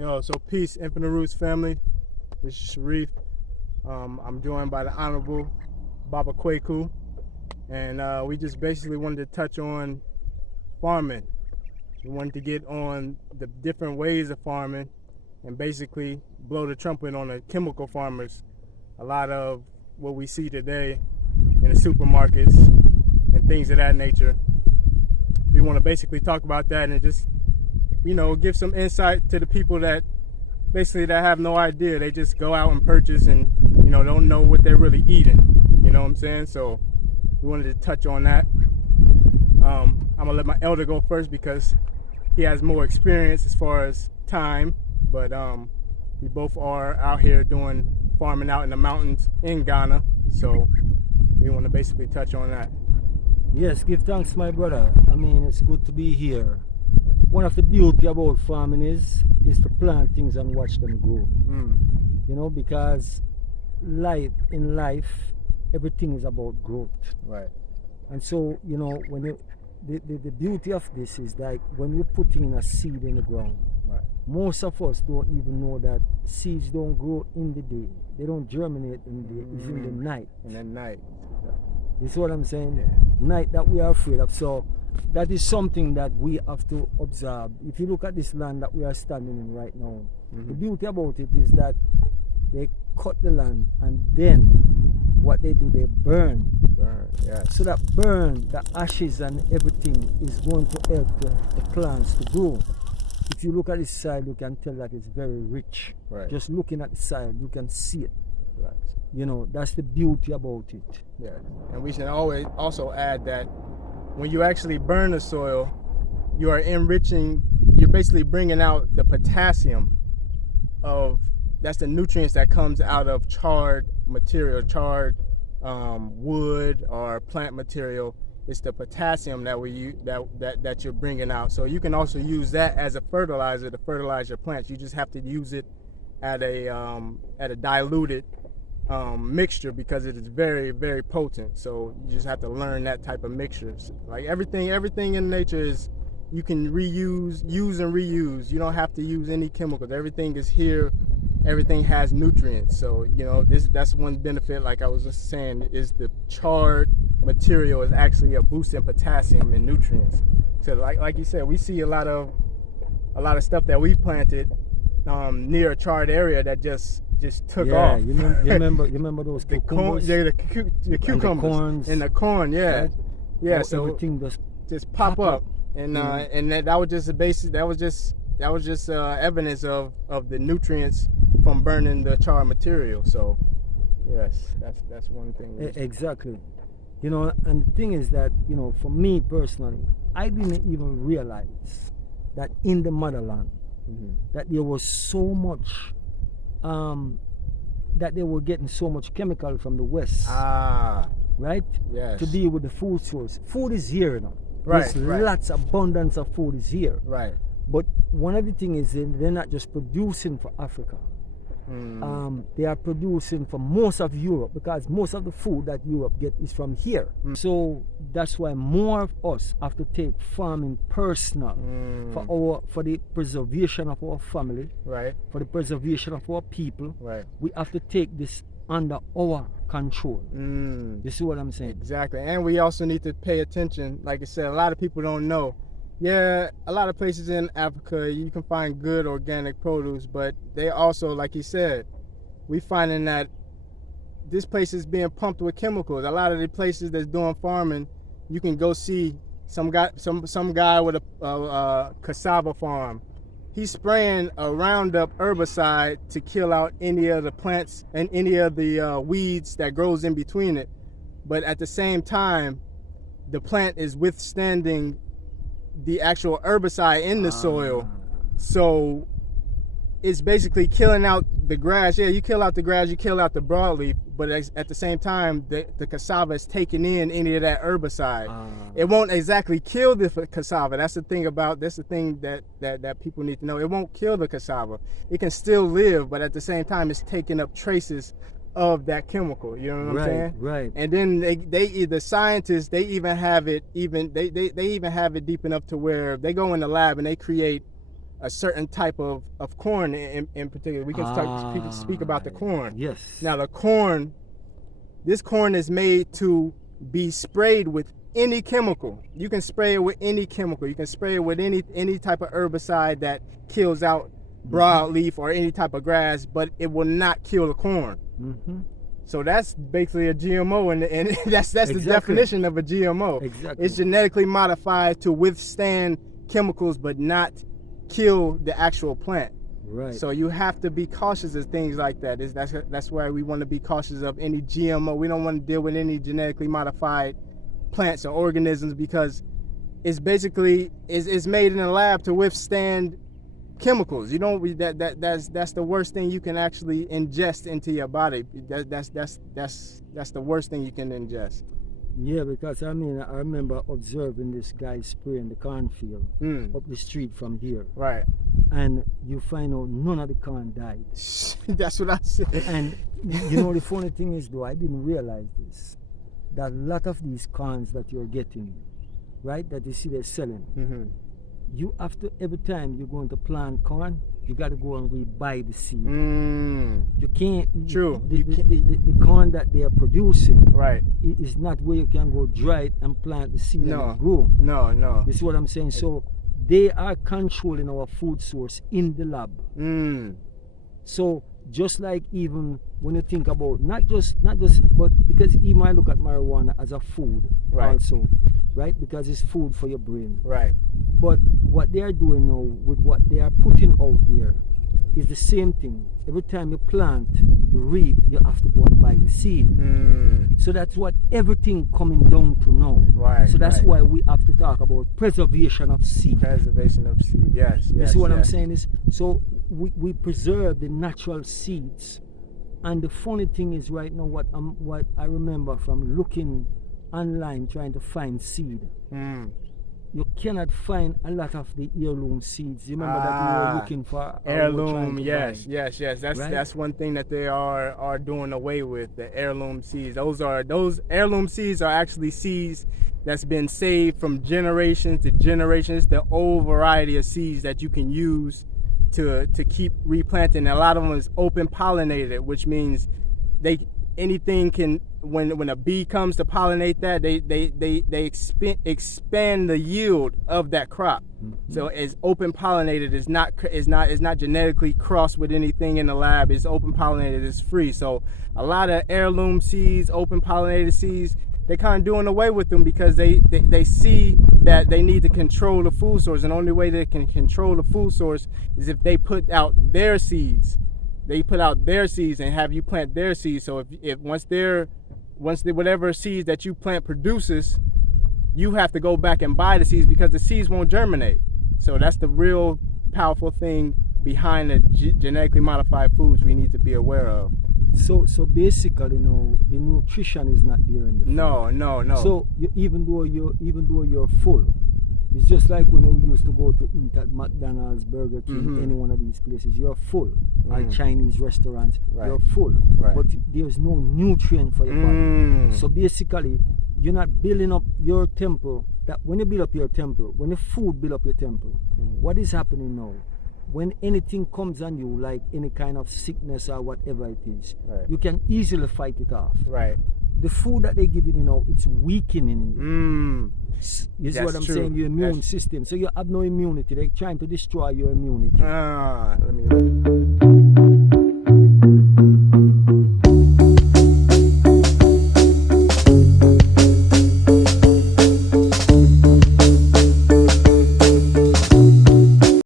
So peace, Infinite Roots family. This is Sharif. I'm joined by the Honorable Ras Kweku, and we just basically wanted to touch on farming. We wanted to get on the different ways of farming and basically blow the trumpet on the chemical farmers. A lot of what we see today in the supermarkets and things of that nature. We want to basically talk about that and just, give some insight to the people that basically that have no idea. They just go out and purchase and, don't know what they're really eating. You know what I'm saying? So we wanted to touch on that. I'm gonna let my elder go first because he has more experience as far as time, but we both are out here doing farming out in the mountains in Ghana, so we want to basically touch on that. Yes, give thanks, my brother. I mean, it's good to be here. One of the beauty about farming is to plant things and watch them grow. Because in life, everything is about growth. Right. And so, when the beauty of this is like when you put in a seed in the ground, right. Most of us don't even know that seeds don't grow in the day. They don't germinate in the day. It's in the night. In the night. You see what I'm saying? Yeah. Night that we are afraid of. So that is something that we have to observe. If you look at this land that we are standing in right now, the beauty about it is that they cut the land and then what they do, they burn. Yes. So that burn, the ashes and everything is going to help the plants to grow. If you look at the soil, you can tell that it's very rich. Right. Just looking at the soil, you can see it. Right. That's the beauty about it. Yeah. And we should always also add that when you actually burn the soil, you are enriching, you're basically bringing out the potassium that's the nutrients that comes out of charred material, wood or plant material. It's the potassium that you're bringing out. So you can also use that as a fertilizer to fertilize your plants. You just have to use it at a diluted mixture because it is very, very potent. So you just have to learn that type of mixtures. Like everything in nature is, you can use and reuse. You don't have to use any chemicals. Everything is here. Everything has nutrients. So that's one benefit, like I was just saying, is the charred material is actually a boost in potassium and nutrients. So like you said, we see a lot of stuff that we planted near a charred area that just took off. You remember those cucumbers? The cucumbers and the corn. Yeah, right? Yeah. So everything just pop up. And that was just a basic. That was just evidence of the nutrients from burning the charred material. So yes, that's one thing. Exactly. And the thing is that for me personally, I didn't even realize that in the motherland that there was so much that they were getting so much chemical from the West. Right. Yes. To deal with the food source. Food is here now. Right. There's lots abundance of food is here. Right. But one of the things is they're not just producing for Africa. They are producing for most of Europe because most of the food that Europe get is from here. So that's why more of us have to take farming personal for the preservation of our family, right? For the preservation of our people, right? We have to take this under our control. You see what I'm saying? Exactly. And we also need to pay attention. Like I said, a lot of people don't know. Yeah, a lot of places in Africa you can find good organic produce, but they also, like you said, we finding that this place is being pumped with chemicals. A lot of the places that's doing farming, you can go see some guy with a cassava farm. He's spraying a Roundup herbicide to kill out any of the plants and any of the weeds that grows in between it. But at the same time, the plant is withstanding the actual herbicide in the soil. So it's basically killing out the grass. Yeah, you kill out the grass, you kill out the broadleaf, but at the same time, the cassava is taking in any of that herbicide. It won't exactly kill the cassava. That's the thing that people need to know. It won't kill the cassava. It can still live, but at the same time, it's taking up traces of that chemical. You know what I'm saying? Right. And then the scientists, they even have it deep enough to where they go in the lab and they create a certain type of corn in particular. We can speak about the corn. Yes. Now the corn, this corn is made to be sprayed with any chemical. You can spray it with any chemical. You can spray it with any type of herbicide that kills out broadleaf or any type of grass, but it will not kill the corn. Mm-hmm. So that's basically a GMO, and that's Exactly. the definition of a GMO. Exactly. It's genetically modified to withstand chemicals but not kill the actual plant. Right. So you have to be cautious of things like that. That's why we want to be cautious of any GMO. We don't want to deal with any genetically modified plants or organisms because it's basically is made in a lab to withstand chemicals. You don't that's the worst thing you can actually ingest into your body. That's the worst thing you can ingest. Yeah, because I mean I remember observing this guy spraying the cornfield up the street from here. Right. And you find out none of the corn died. That's what I said. And you know the funny thing is though, I didn't realize this, that a lot of these corns that you're getting, right, that you see they're selling, you have to, every time you're going to plant corn, you got to go and rebuy the seed. You can't. True. The corn that they are producing, right, is not where you can go dry it and plant the seed and grow. No. You see what I'm saying? So they are controlling our food source in the lab. So just like even when you think about not just but because even I look at marijuana as a food also, right? Because it's food for your brain. Right. But what they are doing now with what they are putting out there is the same thing. Every time you plant, you reap, you have to go and buy the seed. So that's what everything coming down to now. Right. So that's why we have to talk about preservation of seed. Preservation of seed. Yes. You see what I'm saying is, so we preserve the natural seeds. And the funny thing is right now what I remember from looking online trying to find seed. You cannot find a lot of the heirloom seeds. You remember that we were looking for heirloom? Yes. That's one thing that they are doing away with, the heirloom seeds. Those heirloom seeds are actually seeds that's been saved from generation to generation. It's the old variety of seeds that you can use to keep replanting. A lot of them is open pollinated, which means anything can, when a bee comes to pollinate that, they expand the yield of that crop. So it's open pollinated. It's not genetically crossed with anything in the lab. It's open pollinated. It's free. So a lot of heirloom seeds, open pollinated seeds, they're kind of doing away with them because they see that they need to control the food source, and the only way they can control the food source is if they put out their seeds. They put out their seeds and have you plant their seeds. So if once whatever seeds that you plant produces, you have to go back and buy the seeds because the seeds won't germinate. So that's the real powerful thing behind the genetically modified foods we need to be aware of. So basically, the nutrition is not there in the food. No. So even though you're full, it's just like when you used to go to eat at McDonald's, Burger King, any one of these places. You're full. Or Chinese restaurants, you're full. But there's no nutrient for your body. So basically, you're not building up your temple. That when you build up your temple, when the food build up your temple, what is happening now? When anything comes on you, like any kind of sickness or whatever it is, you can easily fight it off. Right. The food that they give you, it's weakening you. You see what I'm saying? Your immune system. So you have no immunity. They're trying to destroy your immunity. Let me